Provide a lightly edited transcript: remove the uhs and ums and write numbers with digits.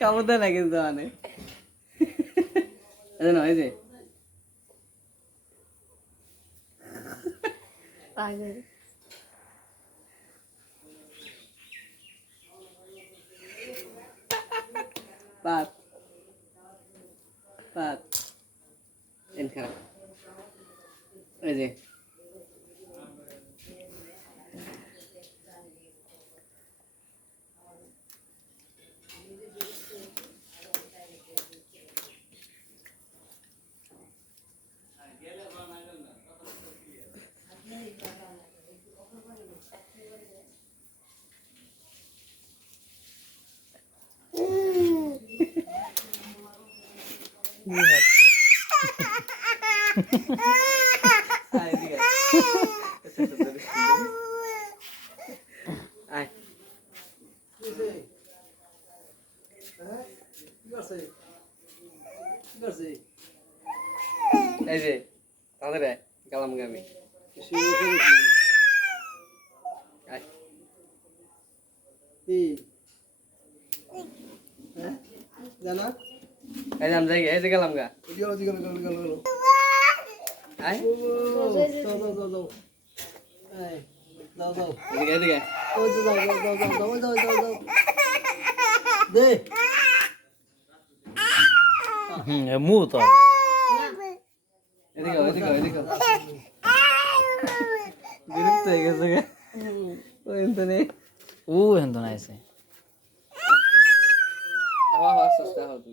কামড় দেয় না কিন্তু মানে এই যে পাগল পাত পাত খারাপ এই যে এই যে তাদের গেলাম আমি জানা এই নাম যাই এই যে গেলাম গা আয় এদিকে এদিকে দে মুহ তো এদিকে এদিকে এদিকে বিরক্ত হয়ে গেছে ওই তো নেই ও হেন তো নাইছে আবার আস্তে আস্তে